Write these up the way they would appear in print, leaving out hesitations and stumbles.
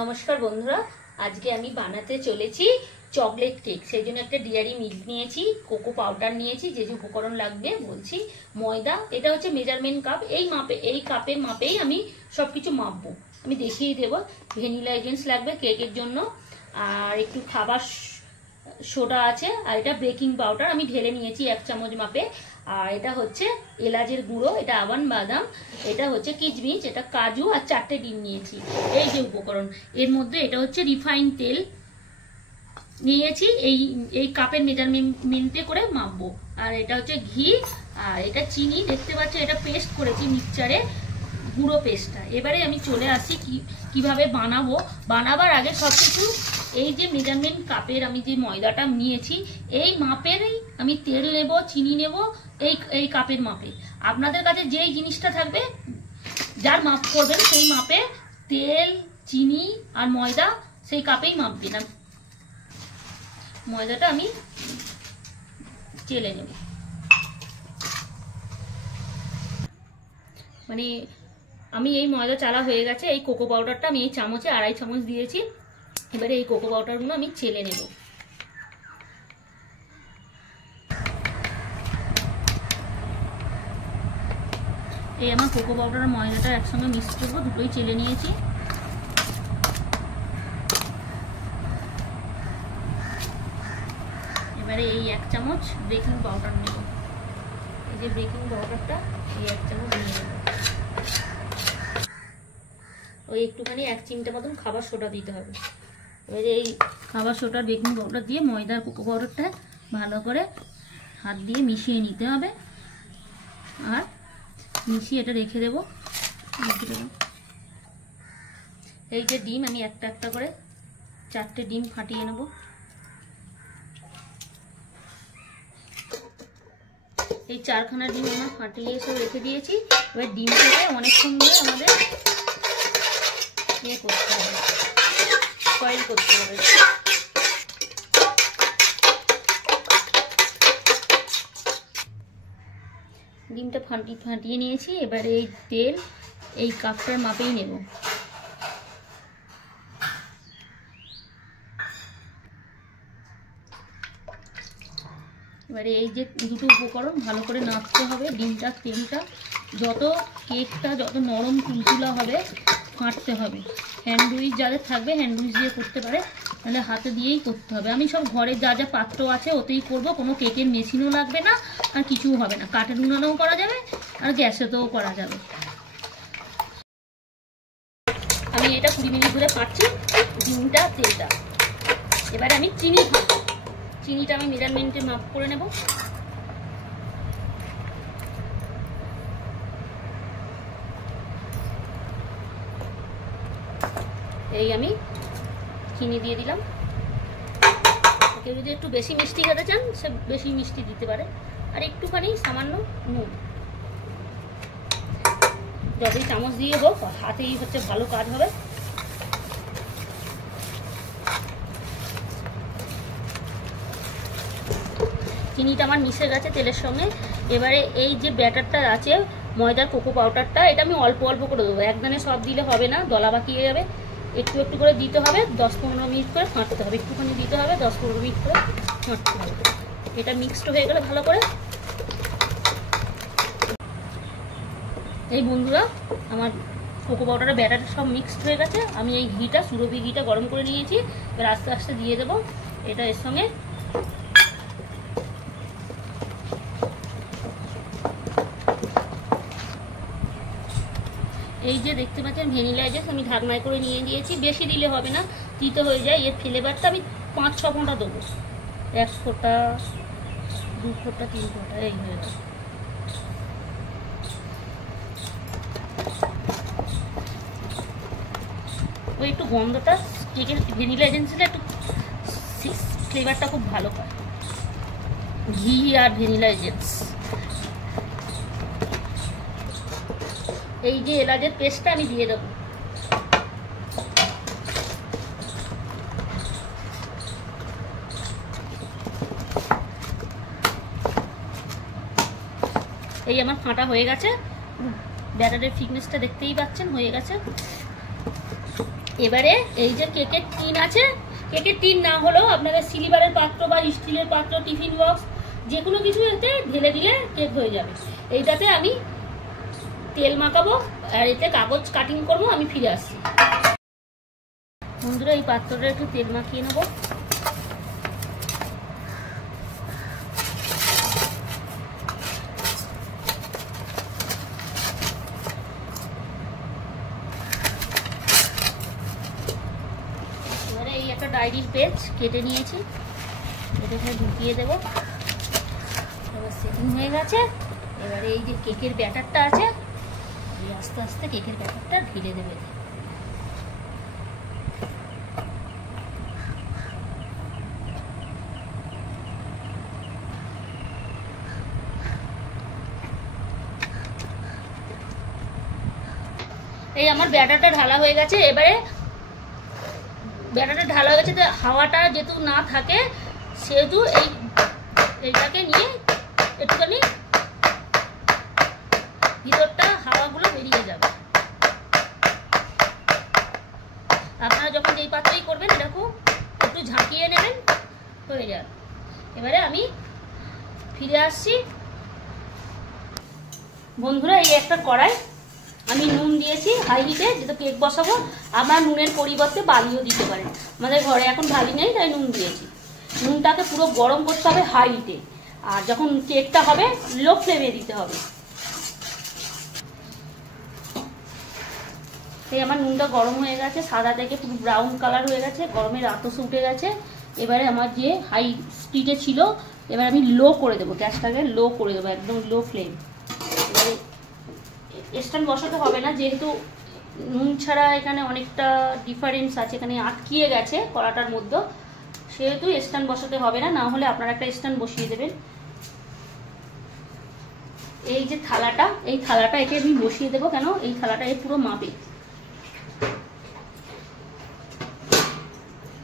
নমস্কার বন্ধুরা, আজকে আমি বানাতে চলেছি চকলেট কেক। সেই জন্য একটা ডেয়ারি মিল্ক নিয়েছি, কোকো পাউডার নিয়েছি, যে যে উপকরণ লাগবে বলছি। ময়দা, এটা হচ্ছে মেজারমেন্ট কাপ, এই মাপে, এই কাপের মাপেই আমি সবকিছু মাপবো, আমি দেখিয়ে দেবো। ভ্যানিলা এসেন্স লাগবে কেকের জন্য, আর একটু খাবার সোডা আছে, আর এটা বেকিং পাউডার আমি ঢেলে নিয়েছি 1 চামচ মাপে। আর এটা হচ্ছে এলাচের গুঁড়ো, এটা আবান বাদাম, এটা হচ্ছে কিচমিচ, এটা কাজু, আর 4টে ডিম নিয়েছি। এই যে উপকরণ, এর মধ্যে এটা হচ্ছে রিফাইন তেল নিয়েছি, এই কাপের মেজারমেন্টে করে মাপবো। আর এটা হচ্ছে ঘি, আর এটা চিনি, দেখতে পাচ্ছেন এটা পেস্ট করেছি মিক্সচারে, গুঁড়ো পেস্টটা। এবারে আমি চলে আসি কিভাবে বানাবো। বানাবার আগে সবকিছু, এই যে মেজারমেন্ট কাপের আমি যে ময়দাটা নিয়েছি, এই মাপেরই আমি তেল নেব, চিনি নেব, এই কাপের মাপে। আপনাদের কাছে যেই জিনিসটা থাকবে, যার মাপ করবেন সেই মাপে তেল, চিনি আর ময়দা সেই কাপেই মাপবেন। ময়দাটা আমি চেলে নেব, মানে আমি এই ময়দা চালা হয়ে গেছে। এই কোকো পাউডারটা আমি এই চামচে 2.5 চামচ দিয়েছি। এবারে এই কোকো পাউডারগুলো আমি চেলে নেব। এই আমার কোকো পাউডার আর ময়দাটা একসঙ্গে মিক্স করবো, দুটোই চেলে নিয়েছি। এবারে এই 1 চামচ বেকিং পাউডার নেব, এই যে বেকিং পাউডারটা এই 1 চামচ নিয়ে নেব। ওই একটুখানি 1 চিমটা মতন খাবার সোডা দিতে হবে। এবারে এই খাবার সোডা বেকিং পাউডার দিয়ে ময়দার কোকো পাউডারটা ভালো করে হাত দিয়ে মিশিয়ে নিতে হবে। আর মিশিয়ে এটা রেখে দেবো। এই যে ডিম, আমি একটা একটা করে 4টে ডিম ফাটিয়ে নেব। এই 4খানা ডিম আমার ফাটিয়ে এসে রেখে দিয়েছি। এবার ডিমটাকে অনেকক্ষণ ধরে আমাদের ইয়ে করতে হবে, বয়েল করতে হবে। ডিমটা ফাটিয়ে নিয়েছি। এবারে এই তেল এই কাপটার মাপেই নেব। এবারে এই যে দুটো উপকরণ ভালো করে নাড়তে হবে। ডিমটা, তেলটা, যত কেকটা যত নরম তুলতুলা হবে ফাটতে হবে। হ্যান্ডউইচ যাদের থাকবে হ্যান্ডউইচ দিয়ে করতে পারে, তাহলে হাতে দিয়েই করতে হবে। আমি সব ঘরে যা যা পাত্র আছে ওতেই করব, কোনো কেকের মেশিনও লাগবে না, আর কিছুও হবে না। কাঠের উনানেও করা যাবে, আর গ্যাসেতেও করা যাবে। আমি এটা 20 মিনিট ধরে ফাটছি, ডিমটা, তেলটা। এবারে আমি চিনি ফাটবো। চিনিটা আমি মেজারমেন্টে মাপ করে নেব। এই আমি চিনি দিয়ে দিলাম। কেউ যদি একটু বেশি মিষ্টি খেতে চান সে বেশি মিষ্টি দিতে পারে, আর একটুখানি সামান্য নুন। যতই চামচ দিয়ে হোক, হাতেই হচ্ছে ভালো কাজ হবে। চিনিটা আমার মিশে গেছে তেলের সঙ্গে। এবারে এই যে ব্যাটারটা আছে ময়দার কোকো পাউডারটা, এটা আমি অল্প অল্প করে দেবো, একদানে সব দিলে হবে না, দলা বাকিয়ে যাবে। একটু একটু করে দিতে হবে, 10-15 মিনিট করে ফাটতে হবে। একটুখানি দিতে হবে, 10-15 মিনিট করে ফাটতে হবে। এটা মিক্সড হয়ে গেলে ভালো করে। এই বন্ধুরা, আমার কোকো পাউডারের ব্যাটারটা সব মিক্সড হয়ে গেছে। আমি এই ঘিটা, সুরভি ঘিটা গরম করে নিয়েছি, এবার আস্তে আস্তে দিয়ে দেবো এটা এর সঙ্গে। এই যে দেখতে পাচ্ছেন ভ্যানিলা এসেন্স আমি ঢাকনায় করে নিয়ে দিয়েছি। বেশি দিলে হবে না, তিতো হয়ে যায়। এর ফ্লেভারটা আমি 5-6 ফোঁটা দেবো, 1 ফোঁটা, 2 ফোঁটা, 3 ফোঁটা, এই হয়ে গেল। ওই একটু গন্ধটা, কেকের ভ্যানিলা এসেন্সটা একটু ফ্লেভারটা খুব ভালো পায়, ঘি আর ভ্যানিলা এসেন্স। এই যে এলাচের পেস্টটা আমি দিয়ে দেবো। এই আমার ফাটা হয়ে গেছে, ব্যাটারের থিকনেসটা দেখতেই পাচ্ছেন হয়ে গেছে। এবারে এই যে কেকের টিন আছে, কেকের টিন না হলেও আপনারা সিলিভারের পাত্র বা স্টিলের পাত্র, টিফিন বক্স, যে কোনো কিছু এতে ঢেলে দিলে কেক হয়ে যাবে। এইটাতে আমি তেল মাখাবো আর এতে কাগজ কাটিং করবো। আমি ফিরে আসছি। বন্ধুরা, এই পাত্রটা একটু তেল মাখিয়ে নেবো। এবারে এই একটা ডায়েরির পেজ কেটে নিয়েছি, এটা এখানে ঢুকিয়ে দেবো। এবার সেটিং হয়ে গেছে। এবারে এই যে কেকের ব্যাটারটা আছে, এই আস্তে আস্তে কেকের ব্যাটারটা ঢেলে দেবে। এই আমার ব্যাটারটা ঢালা হয়ে গেছে। এবারে ব্যাটারটা ঢালা হয়ে গেছে, হাওয়াটা যেহেতু না থাকে সেহেতু এইটাকে নিয়ে একটুখানি ভিতরটা হাওয়াগুলো বেরিয়ে যাবে। আপনারা যখন যেই পাত্রেই করবেন এরকম একটু ঝাঁকিয়ে নেবেন, হয়ে যাবে। এবারে আমি ফিরে আসছি। বন্ধুরা, এই একটা কড়াই আমি নুন দিয়েছি হাই হিটে, যেহেতু কেক বসাবো। আপনার নুনের পরিবর্তে বালিও দিতে পারেন। আমাদের ঘরে এখন বালি নেই, তাই নুন দিয়েছি। নুনটাকে পুরো গরম করতে হবে হাই হিটে, আর যখন কেকটা হবে লো ফ্লেমে দিতে হবে। এই আমার নুনটা গরম হয়ে গেছে, সাদা থেকে পুরো ব্রাউন কালার হয়ে গেছে, গরমের আতস উঠে গেছে। এবারে আমার যে হাই স্পিডে ছিল, এবার আমি লো করে দেবো, গ্যাসটাকে লো করে দেবো, একদম লো ফ্লেম। এবারে স্ট্যান্ড বসাতে হবে না, যেহেতু নুন ছাড়া এখানে অনেকটা ডিফারেন্স আছে, এখানে আটকিয়ে গেছে কড়াটার মধ্যে, সেহেতু স্ট্যান্ড বসাতে হবে না। না হলে আপনারা একটা স্ট্যান্ড বসিয়ে দেবেন। এই যে থালাটা, এই থালাটা একে আমি বসিয়ে দেবো। কেন? এই থালাটা এ পুরো মাপে,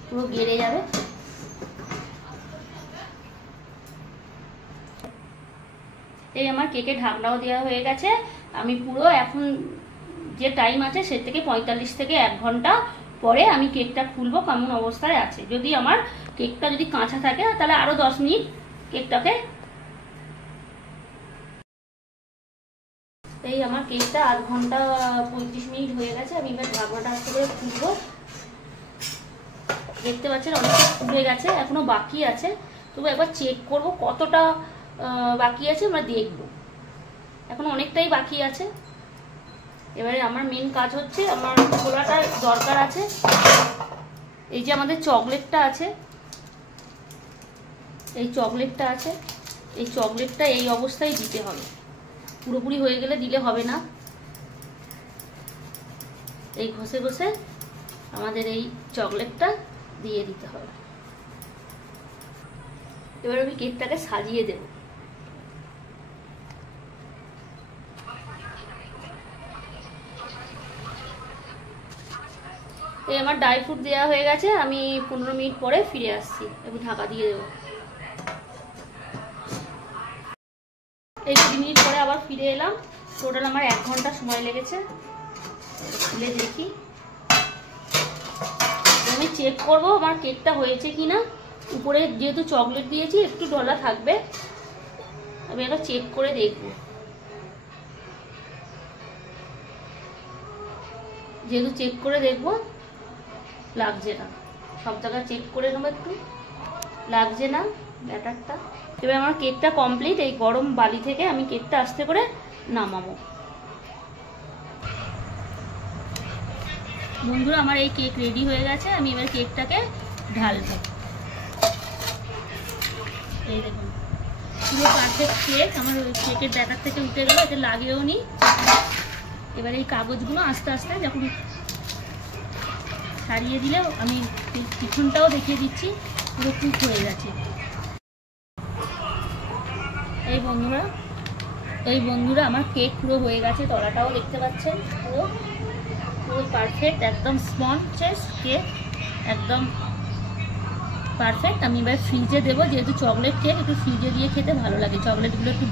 পুরো গেড়ে যাবে। এই আমার কেকের ঢাকনাও দেওয়া হয়ে গেছে। আমি পুরো এখন যে টাইম আছে সে থেকে 45 থেকে 1 ঘন্টা পরে আমি কেকটা খুলবো কেমন অবস্থায় আছে। যদি আমার কেকটা যদি কাঁচা থাকে তাহলে আরো 10 মিনিট কেকটাকে। এই আমার কেকটা 8 ঘন্টা 35 মিনিট হয়ে গেছে। আমি এবার ঢাকনাটা আস্তে করে খুলবো। দেখতে পাচ্ছেন অনেকটা ফুলে গেছে, এখনো বাকি আছে। তবু একবার চেক করব কতটা বাকি আছে, আমরা দেখবো। এখন অনেকটাই বাকি আছে। এবারে আমার মেন কাজ হচ্ছে, আমার খোলাটা দরকার আছে। এই যে আমাদের চকলেটটা আছে, এই চকলেটটা আছে, এই চকলেটটা এই অবস্থায় দিতে হবে। পুরোপুরি হয়ে গেলে দিলে হবে না। এই ঘষে ঘষে আমাদের এই চকলেটটা দিয়ে দিতে হবে। এবার আমি কেকটাকে সাজিয়ে দেব। এই আমার ড্রাই ফ্রুট দেওয়া হয়ে গেছে। আমি 15 মিনিট পরে ফিরে আসছি। আমি ঢাকা দিয়ে দেবো। এই 2 মিনিট পরে আবার ফিরে এলাম। টোটাল আমার 1 ঘন্টা সময় লেগেছে। খুলে দেখি, আমি চেক করবো আমার কেকটা হয়েছে কিনা। উপরে যেহেতু চকলেট দিয়েছি একটু ঢলা থাকবে, আমি এটা চেক করে দেখব। যেহেতু চেক করে দেখবো, লাগছে না। সব জায়গায় চেক করে নেবো, একটু লাগছে না ব্যাটারটা। এবার আমার কেকটা কমপ্লিট। এই গরম বালি থেকে আমি কেকটা আস্তে করে নামাবো। বন্ধুরা, আমার এই কেক রেডি হয়ে গেছে। আমি এবার কেকটাকে ঢালবো। এই দেখুন, পুরো পারফেক্ট কেক আমার কেকের ব্যাটার থেকে উঠে গেল, এতে লাগেও নি। এবার এই কাগজগুলো আস্তে আস্তে যখন ছাড়িয়ে দিলেও, আমি পিছনটাও দেখিয়ে দিচ্ছি, পুরো কুক হয়ে গেছে। এই বন্ধুরা আমার কেক পুরো হয়ে গেছে। তলাটাও দেখতে পাচ্ছেন, পুরো পুরো পারফেক্ট, একদম স্পঞ্জেস কেক, একদম পারফেক্ট। আমি এবার ফ্রিজে দেবো, যেহেতু চকলেট কেক একটু ফ্রিজে দিয়ে খেতে ভালো লাগে। চকলেটগুলো একটু